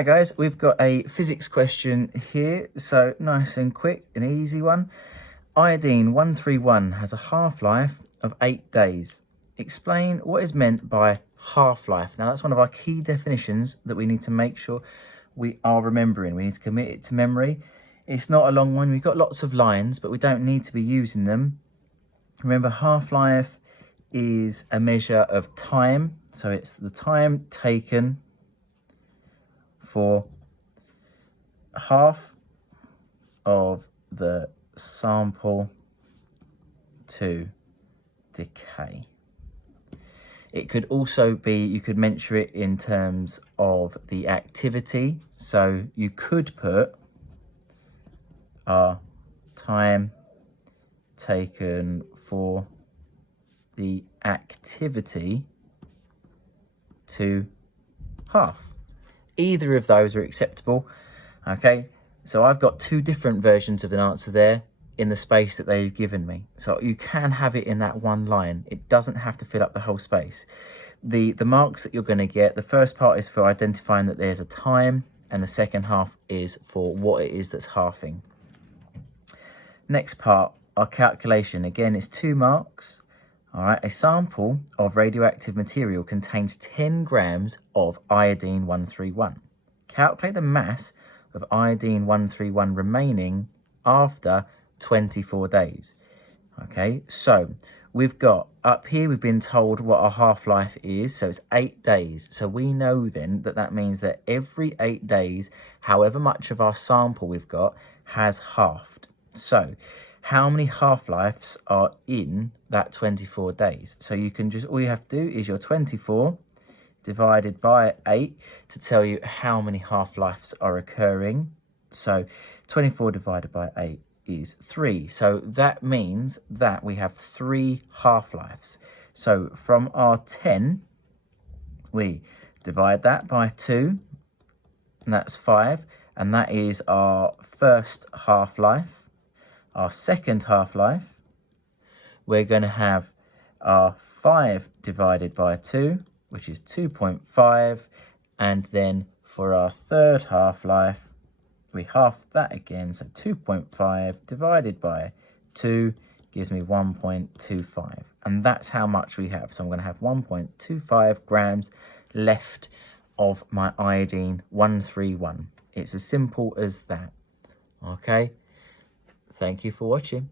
Hi guys, we've got a physics question here, so nice and quick, an easy one. Iodine 131 has a half-life of 8 days. Explain what is meant by half-life. Now that's one of our key definitions that we need to make sure we are remembering. We need to commit it to memory. It's not a long one, we've got lots of lines, but we don't need to be using them. Remember, half-life is a measure of time, so it's the time taken for half of the sample to decay. It could also be, you could measure it in terms of the activity. So you could put our time taken for the activity to half. Either of those are acceptable. Okay, so I've got two different versions of an answer there in the space that they've given me. So you can have it in that one line. It doesn't have to fill up the whole space. The marks that you're going to get, the first part is for identifying that there's a time, and the second half is for what it is that's halving. Next part, our calculation. Again, it's 2 marks. All right, a sample of radioactive material contains 10 grams of iodine 131. Calculate the mass of iodine 131 remaining after 24 days. Okay, so we've got up here, we've been told what our half-life is, so it's 8 days. So we know then that that means that every 8 days, however much of our sample we've got, has halved. So how many half-lives are in that 24 days? So you can just, all you have to do is your 24 divided by 8 to tell you how many half-lives are occurring. So 24 divided by 8 is 3. So that means that we have 3 half-lives. So from our 10, we divide that by 2, and that's 5, and that is our first half-life. Our second half-life, we're going to have our 5 divided by 2, which is 2.5, and then for our third half-life, we half that again, so 2.5 divided by 2 gives me 1.25, and that's how much we have. So I'm going to have 1.25 grams left of my iodine 131. It's as simple as that. Okay, thank you for watching.